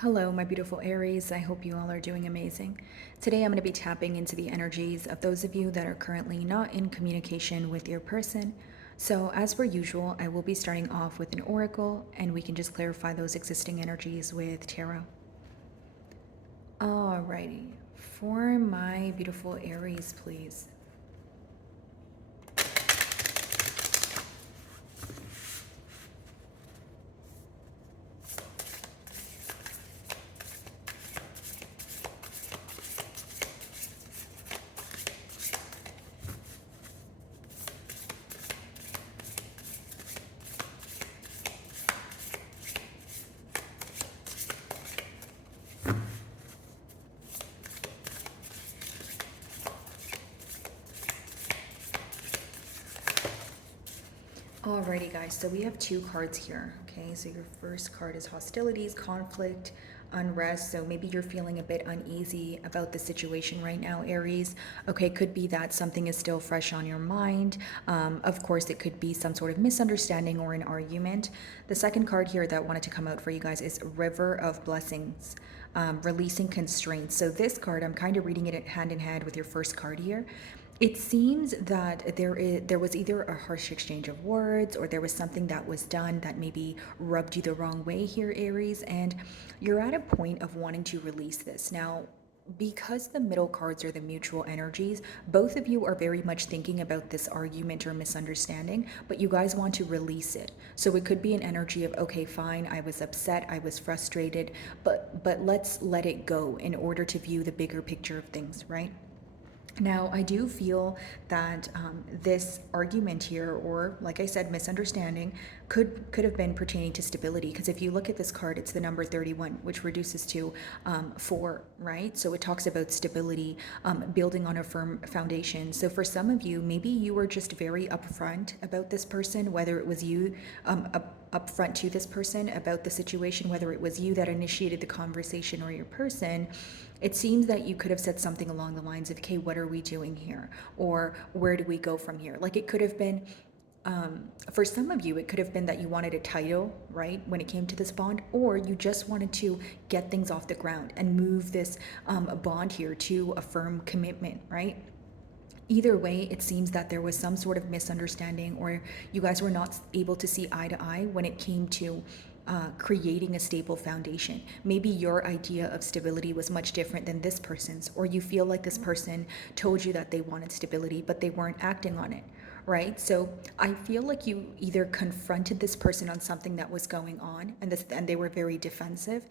Hello, my beautiful Aries. I hope you all are doing amazing. Today, I'm going to be tapping into the energies of those of you that are currently not in communication with your person. So, as per usual, I will be starting off with an oracle, and we can just clarify those existing energies with tarot. Alrighty, for my beautiful Aries, please. Alrighty, guys, so we have two cards here. Okay, so your first card is hostilities, conflict, unrest. So maybe you're feeling a bit uneasy about the situation right now, Aries. Okay, could be that something is still fresh on your mind. Of course, it could be some sort of misunderstanding or an argument. The second card here that wanted to come out for you guys is River of Blessings. Releasing constraints. So this card, I'm kind of reading it hand in hand with your first card here. It seems that there was either a harsh exchange of words or there was something that was done that maybe rubbed you the wrong way here, Aries, and you're at a point of wanting to release this. Now, because the middle cards are the mutual energies, both of you are very much thinking about this argument or misunderstanding, but you guys want to release it. So it could be an energy of, okay, fine, I was upset, I was frustrated, but let's let it go in order to view the bigger picture of things, right? Now, I do feel that this argument here, or like I said, misunderstanding, could have been pertaining to stability. Because if you look at this card, it's the number 31, which reduces to 4, right? So it talks about stability, building on a firm foundation. So for some of you, maybe you were just very upfront about this person, whether it was you upfront to this person about the situation, whether it was you that initiated the conversation or your person. It seems that you could have said something along the lines of, okay, what are we doing here? Or where do we go from here? Like it could have been, for some of you, it could have been that you wanted a title, right, when it came to this bond, or you just wanted to get things off the ground and move this bond here to a firm commitment, right? Either way, it seems that there was some sort of misunderstanding, or you guys were not able to see eye to eye when it came to creating a stable foundation. Maybe your idea of stability was much different than this person's, or you feel like this person told you that they wanted stability, but they weren't acting on it, right? So I feel like you either confronted this person on something that was going on, and they were very defensive,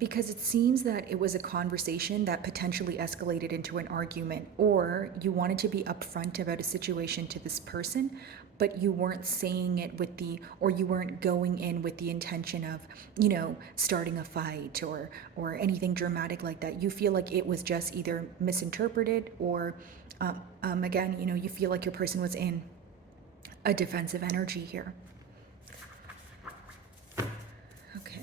because it seems that it was a conversation that potentially escalated into an argument, or you wanted to be upfront about a situation to this person, but you weren't saying it or you weren't going in with the intention of, starting a fight or anything dramatic like that. You feel like it was just either misinterpreted or, again, you feel like your person was in a defensive energy here. Okay.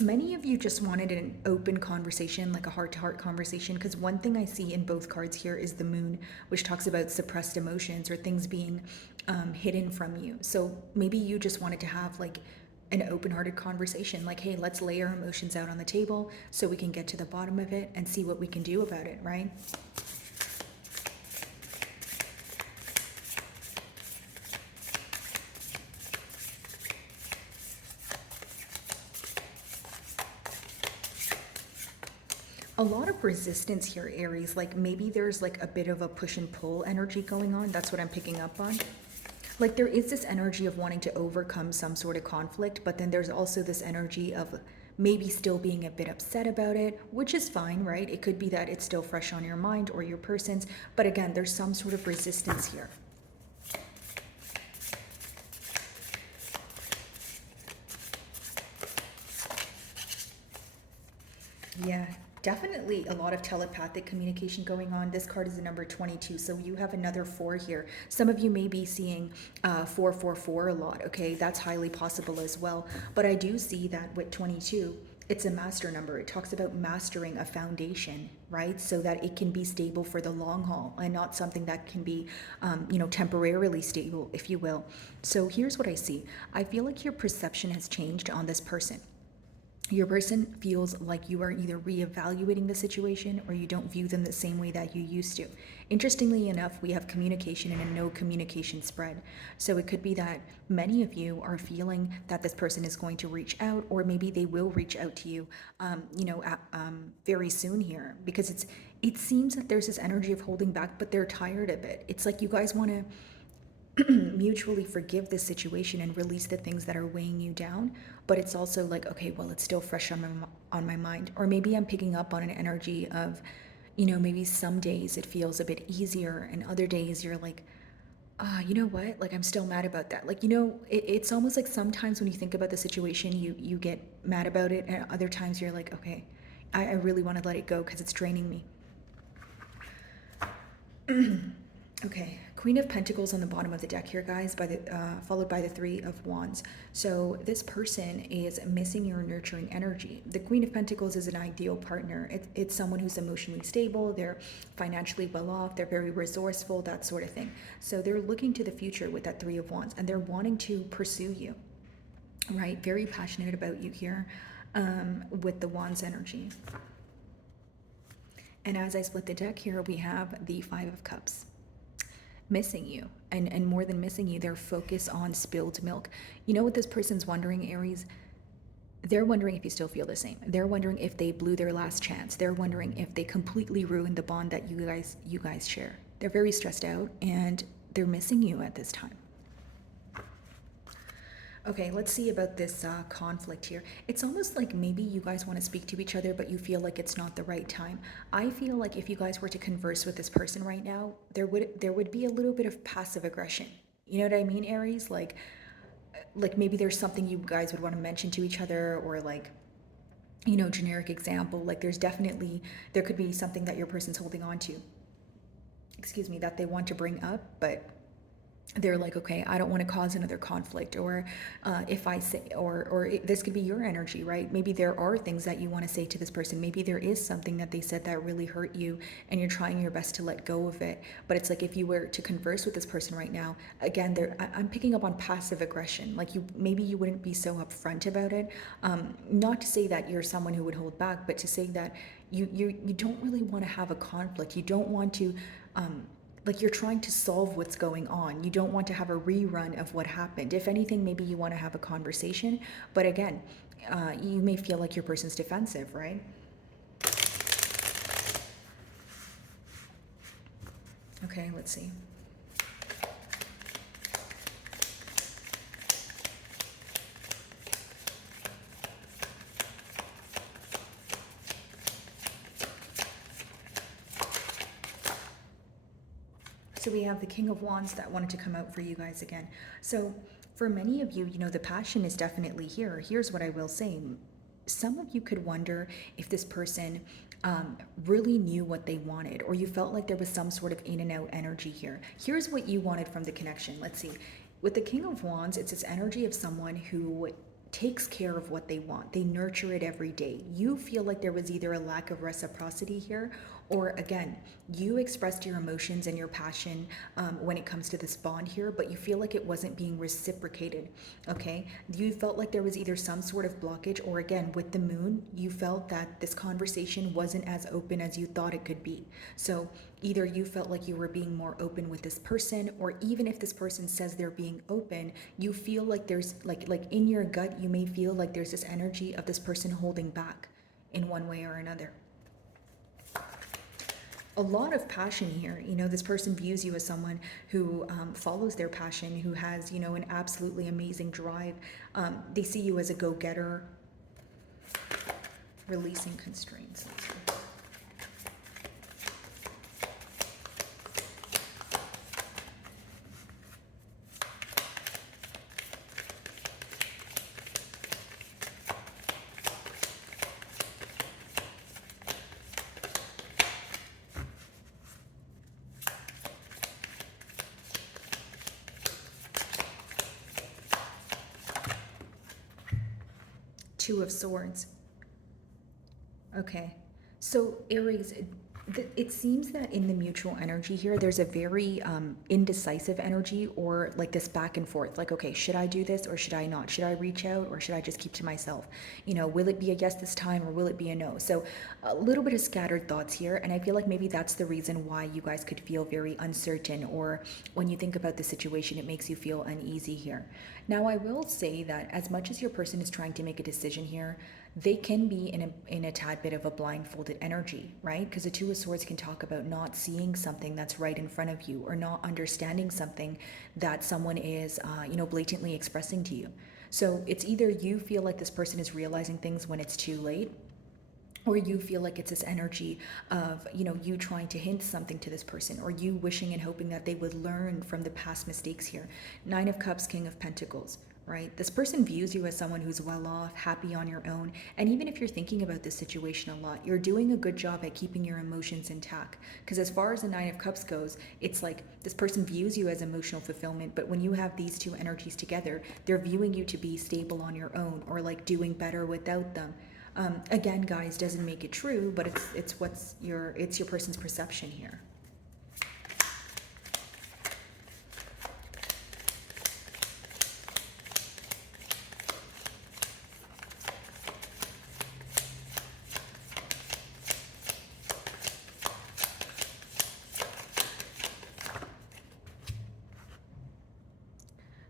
Many of you just wanted an open conversation, like a heart-to-heart conversation, because one thing I see in both cards here is the moon, which talks about suppressed emotions or things being hidden from you. So maybe you just wanted to have like an open-hearted conversation, like, hey, let's lay our emotions out on the table so we can get to the bottom of it and see what we can do about it, right? A lot of resistance here, Aries. Like maybe there's like a bit of a push and pull energy going on. That's what I'm picking up on. Like there is this energy of wanting to overcome some sort of conflict, but then there's also this energy of maybe still being a bit upset about it, which is fine, right? It could be that it's still fresh on your mind or your person's, but again, there's some sort of resistance here. Yeah, definitely a lot of telepathic communication going on. This card is the number 22, so you have another 4 here. Some of you may be seeing 444 a lot, okay? That's highly possible as well. But I do see that with 22, It's a master number. It talks about mastering a foundation, right? So that it can be stable for the long haul and not something that can be, temporarily stable, if you will. So here's what I see. I feel like your perception has changed on this person. Your person feels like you are either reevaluating the situation or you don't view them the same way that you used to. Interestingly enough, we have communication and a no communication spread. So it could be that many of you are feeling that this person is going to reach out, or maybe they will reach out to you, very soon here, because it seems that there's this energy of holding back, but they're tired of it. It's like you guys want to mutually forgive this situation and release the things that are weighing you down, but it's also like, okay, well, it's still fresh on my mind. Or maybe I'm picking up on an energy of, maybe some days it feels a bit easier and other days you're like, you know what, like I'm still mad about that. Like, it's almost like sometimes when you think about the situation, you get mad about it, and other times you're like, okay, I really want to let it go because it's draining me. Okay, Queen of Pentacles on the bottom of the deck here, guys, followed by the Three of Wands. So this person is missing your nurturing energy. The Queen of Pentacles is an ideal partner. It's someone who's emotionally stable, they're financially well off, they're very resourceful, that sort of thing. So they're looking to the future with that Three of Wands, and they're wanting to pursue you, right? Very passionate about you here, with the Wands energy. And as I split the deck here, we have the Five of Cups. Missing you, and more than missing you, they're focused on spilled milk. You know what this person's wondering, Aries? They're wondering if you still feel the same. They're wondering if they blew their last chance. They're wondering if they completely ruined the bond that you guys share. They're very stressed out and they're missing you at this time. Okay, let's see about this conflict here. It's almost like maybe you guys want to speak to each other, but you feel like it's not the right time. I feel like if you guys were to converse with this person right now, there would be a little bit of passive aggression. You know what I mean, Aries? Like maybe there's something you guys would want to mention to each other, or like, generic example. Like there could be something that your person's holding on to. Excuse me, that they want to bring up, but they're like, okay, I don't want to cause another conflict, or if I say, this could be your energy, right? Maybe there are things that you want to say to this person. Maybe there is something that they said that really hurt you and you're trying your best to let go of it. But it's like, if you were to converse with this person right now, again, I'm picking up on passive aggression. Like maybe you wouldn't be so upfront about it. Not to say that you're someone who would hold back, but to say that you don't really want to have a conflict. You don't want to, like, you're trying to solve what's going on. You don't want to have a rerun of what happened. If anything, maybe you want to have a conversation. But again, you may feel like your person's defensive, right? Okay, let's see. So we have the King of Wands that wanted to come out for you guys again. So for many of you, the passion is definitely here. Here's what I will say. Some of you could wonder if this person really knew what they wanted, or you felt like there was some sort of in and out energy here. Here's what you wanted from the connection. Let's see. With the King of Wands, it's this energy of someone who takes care of what they want. They nurture it every day. You feel like there was either a lack of reciprocity here, or again, you expressed your emotions and your passion when it comes to this bond here, but you feel like it wasn't being reciprocated. Okay, you felt like there was either some sort of blockage, or again, with the moon, you felt that this conversation wasn't as open as you thought it could be. So either you felt like you were being more open with this person, or even if this person says they're being open, you feel like there's like in your gut, you may feel like there's this energy of this person holding back in one way or another. A lot of passion here. This person views you as someone who follows their passion, who has, an absolutely amazing drive. They see you as a go-getter, releasing constraints. Two of Swords. Okay. So, Aries, it seems that in the mutual energy here, there's a very indecisive energy, or like this back and forth. Like, okay, should I do this or should I not? Should I reach out or should I just keep to myself? You know, will it be a yes this time or will it be a no? So, a little bit of scattered thoughts here. And I feel like maybe that's the reason why you guys could feel very uncertain, or when you think about the situation, it makes you feel uneasy here. Now, I will say that as much as your person is trying to make a decision here, they can be in a tad bit of a blindfolded energy, right? Because the Two of Swords can talk about not seeing something that's right in front of you, or not understanding something that someone is, blatantly expressing to you. So it's either you feel like this person is realizing things when it's too late, or you feel like it's this energy of, you trying to hint something to this person, or you wishing and hoping that they would learn from the past mistakes here. Nine of Cups, King of Pentacles, right? This person views you as someone who's well off, happy on your own. And even if you're thinking about this situation a lot, you're doing a good job at keeping your emotions intact. Because as far as the Nine of Cups goes, it's like this person views you as emotional fulfillment, but when you have these two energies together, they're viewing you to be stable on your own, or like doing better without them. Again, guys, doesn't make it true, but it's your person's perception here.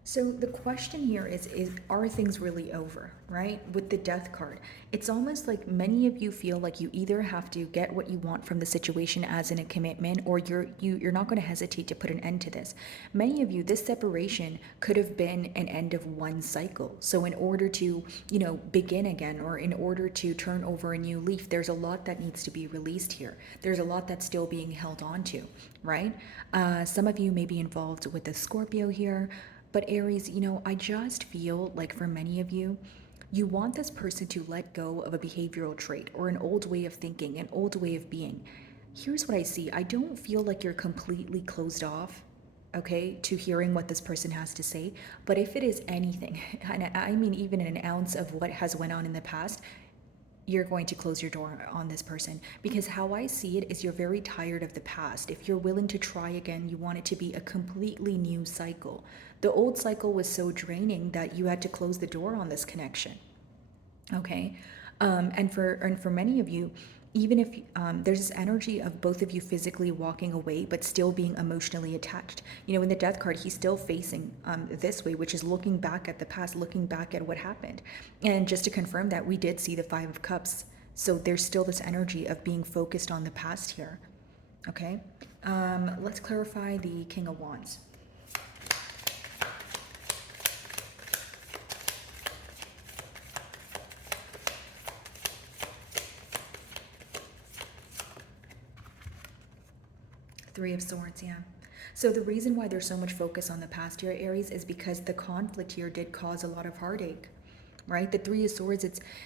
So the question here is are things really over, right? With the Death card, it's almost like many of you feel like you either have to get what you want from the situation as in a commitment, or you're not going to hesitate to put an end to this. Many of you, this separation could have been an end of one cycle. So in order to, begin again, or in order to turn over a new leaf, there's a lot that needs to be released here. There's a lot that's still being held on to, right? Some of you may be involved with the Scorpio here. But Aries, I just feel like for many of you, you want this person to let go of a behavioral trait, or an old way of thinking, an old way of being. Here's what I see. I don't feel like you're completely closed off, okay, to hearing what this person has to say. But if it is anything, and I mean even an ounce of what has went on in the past, you're going to close your door on this person. Because how I see it is you're very tired of the past. If you're willing to try again, you want it to be a completely new cycle. The old cycle was so draining that you had to close the door on this connection. Okay. And for many of you, even if there's this energy of both of you physically walking away but still being emotionally attached. In the Death card, he's still facing this way, which is looking back at the past, looking back at what happened. And just to confirm that, we did see the Five of Cups, so there's still this energy of being focused on the past here. Okay. Let's clarify the King of Wands. Three of Swords, yeah. So the reason why there's so much focus on the past here, Aries, is because the conflict here did cause a lot of heartache, right? The Three of Swords,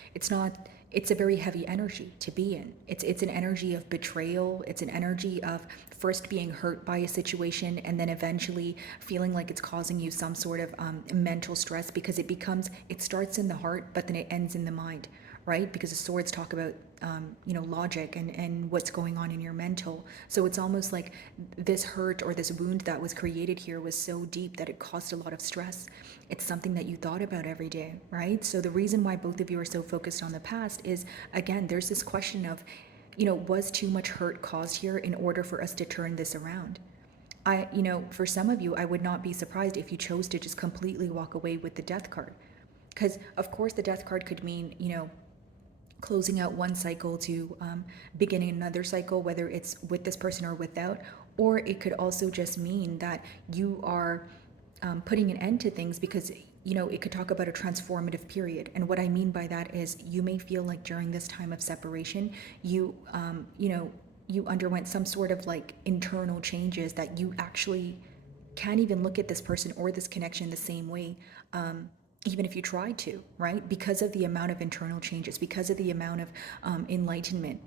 it's a very heavy energy to be in. It's an energy of betrayal. It's an energy of first being hurt by a situation, and then eventually feeling like it's causing you some sort of mental stress, because it starts in the heart, but then it ends in the mind, right? Because the swords talk about, logic and what's going on in your mental. So it's almost like this hurt or this wound that was created here was so deep that it caused a lot of stress. It's something that you thought about every day, right? So the reason why both of you are so focused on the past is, again, there's this question of, was too much hurt caused here in order for us to turn this around? For some of you, I would not be surprised if you chose to just completely walk away with the Death card. Because, of course, the Death card could mean, closing out one cycle to beginning another cycle, whether it's with this person or without. Or it could also just mean that you are putting an end to things, because it could talk about a transformative period. And what I mean by that is, you may feel like during this time of separation, you underwent some sort of like internal changes that you actually can't even look at this person or this connection the same way, even if you try to, right? Because of the amount of internal changes, because of the amount of enlightenment.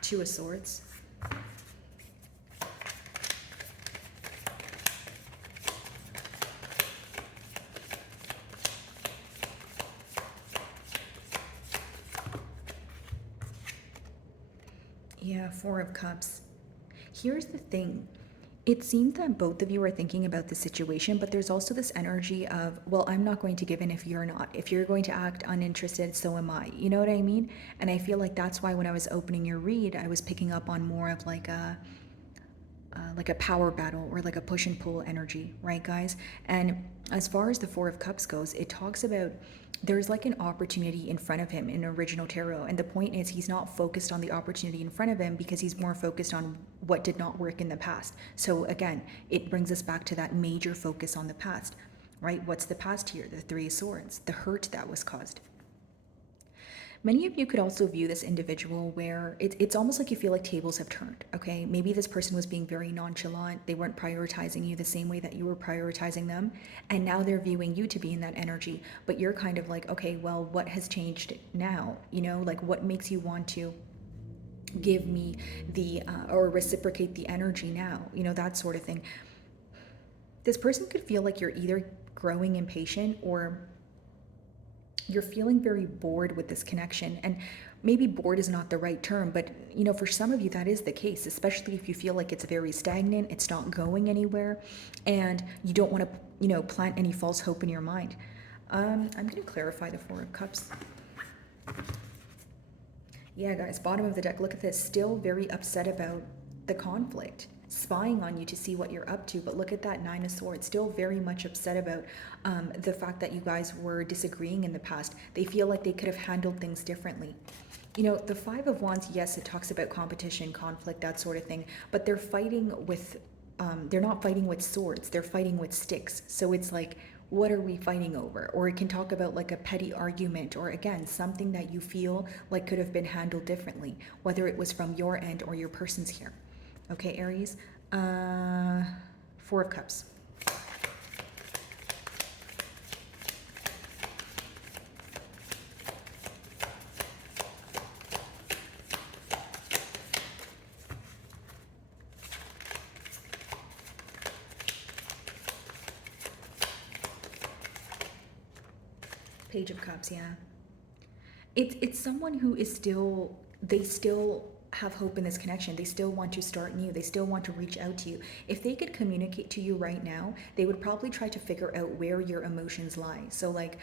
Two of Swords. Yeah, Four of Cups. Here's the thing. It seems that both of you are thinking about the situation, but there's also this energy of, well, I'm not going to give in if you're not. If you're going to act uninterested, so am I. You know what I mean? And I feel like that's why when I was opening your read, I was picking up on more of like a power battle or like a push and pull energy, right, guys? And as far as the Four of Cups goes, it talks about there's like an opportunity in front of him in original tarot. And the point is, he's not focused on the opportunity in front of him because he's more focused on what did not work in the past. So again, it brings us back to that major focus on the past, right? What's the past here? The Three of Swords, the hurt that was caused. Many of you could also view this individual where it's almost like you feel like tables have turned, okay? Maybe this person was being very nonchalant. They weren't prioritizing you the same way that you were prioritizing them. And now they're viewing you to be in that energy. But you're kind of like, okay, well, what has changed now? You know, like what makes you want to give me the, or reciprocate the energy now? You know, that sort of thing. This person could feel like you're either growing impatient or you're feeling very bored with this connection. And maybe bored is not the right term, but you know, for some of you that is the case, especially if you feel like it's very stagnant, it's not going anywhere, and you don't want to, you know, plant any false hope in your mind. I'm going to clarify the Four of Cups. Yeah, guys, bottom of the deck, look at this. Still very upset about the conflict, spying on you to see what you're up to. But look at that Nine of Swords, still very much upset about the fact that you guys were disagreeing in the past. They feel like they could have handled things differently. You know, the Five of Wands, yes, it talks about competition, conflict, that sort of thing, but they're fighting with, they're not fighting with swords, they're fighting with sticks. So it's like, what are we fighting over? Or it can talk about like a petty argument, or again, something that you feel like could have been handled differently, whether it was from your end or your person's here. Okay, Aries. Four of Cups. Page of Cups, yeah. It's someone who is still, they still have hope in this connection. They still want to start new. They still want to reach out to you. If they could communicate to you right now, they would probably try to figure out where your emotions lie. So like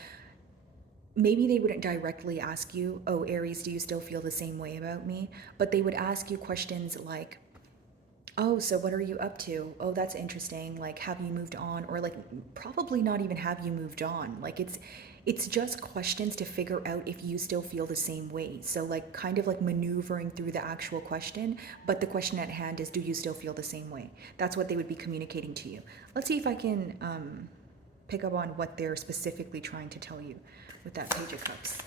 maybe they wouldn't directly ask you, "Oh, Aries, do you still feel the same way about me?" But they would ask you questions like, "Oh, so what are you up to? Oh, that's interesting. Like, have you moved on?" Or like probably not even have you moved on. Like it's just questions to figure out if you still feel the same way. So like kind of like maneuvering through the actual question, but the question at hand is, do you still feel the same way? That's what they would be communicating to you. Let's see if I can pick up on what they're specifically trying to tell you with that Page of Cups.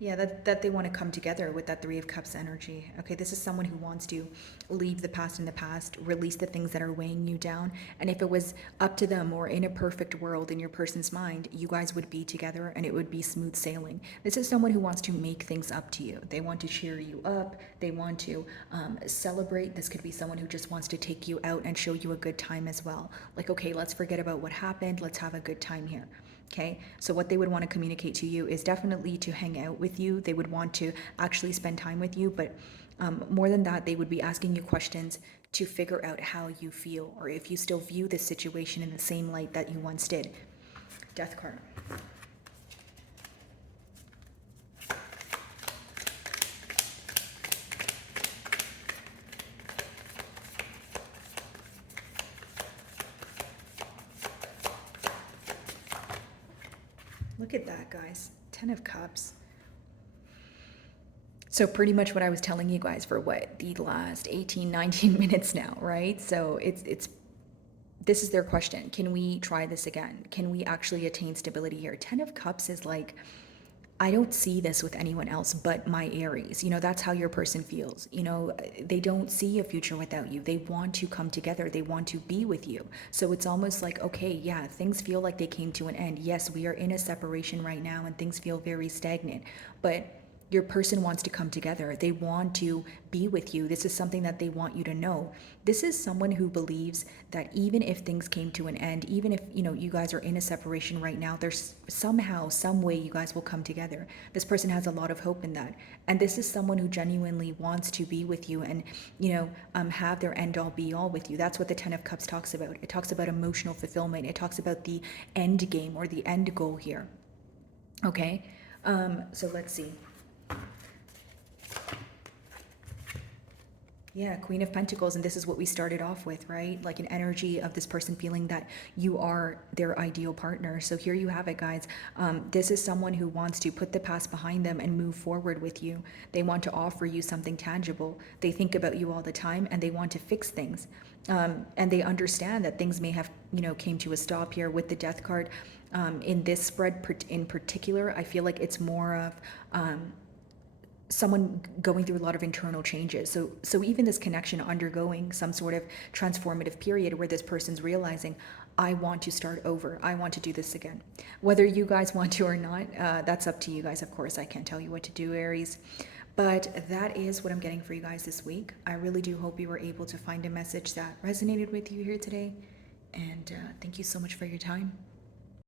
Yeah, that they want to come together with that Three of Cups energy. Okay, this is someone who wants to leave the past in the past, release the things that are weighing you down. And if it was up to them or in a perfect world in your person's mind, you guys would be together and it would be smooth sailing. This is someone who wants to make things up to you. They want to cheer you up. They want to celebrate. This could be someone who just wants to take you out and show you a good time as well. Like, okay, let's forget about what happened. Let's have a good time here. Okay, so what they would want to communicate to you is definitely to hang out with you. They would want to actually spend time with you, but more than that, they would be asking you questions to figure out how you feel or if you still view this situation in the same light that you once did. Death card. Look at that, guys. 10 of Cups. So pretty much what I was telling you guys for what, the last 18, 19 minutes now, right? So it's this is their question. Can we try this again? Can we actually attain stability here? 10 of Cups is like, I don't see this with anyone else but my Aries. You know, that's how your person feels. You know, they don't see a future without you. They want to come together. They want to be with you. So it's almost like, okay, yeah, things feel like they came to an end. Yes, we are in a separation right now and things feel very stagnant. But Your person wants to come together. They want to be with you. This is something that they want you to know. This is someone who believes that even if things came to an end, even if, you guys are in a separation right now, there's somehow, some way you guys will come together. This person has a lot of hope in that. And this is someone who genuinely wants to be with you and, have their end all be all with you. That's what the 10 of Cups talks about. It talks about emotional fulfillment. It talks about the end game or the end goal here. Okay. So let's see. Yeah, Queen of Pentacles, and this is what we started off with, right? Like an energy of this person feeling that you are their ideal partner. So here you have it, guys. This is someone who wants to put the past behind them and move forward with you. They want to offer you something tangible. They think about you all the time and they want to fix things. And they understand that things may have, came to a stop here with the Death card. In this spread in particular, I feel like it's more of someone going through a lot of internal changes. So even this connection undergoing some sort of transformative period where this person's realizing, I want to start over. I want to do this again. Whether you guys want to or not, that's up to you guys. Of course, I can't tell you what to do, Aries. But that is what I'm getting for you guys this week. I really do hope you were able to find a message that resonated with you here today. And thank you so much for your time.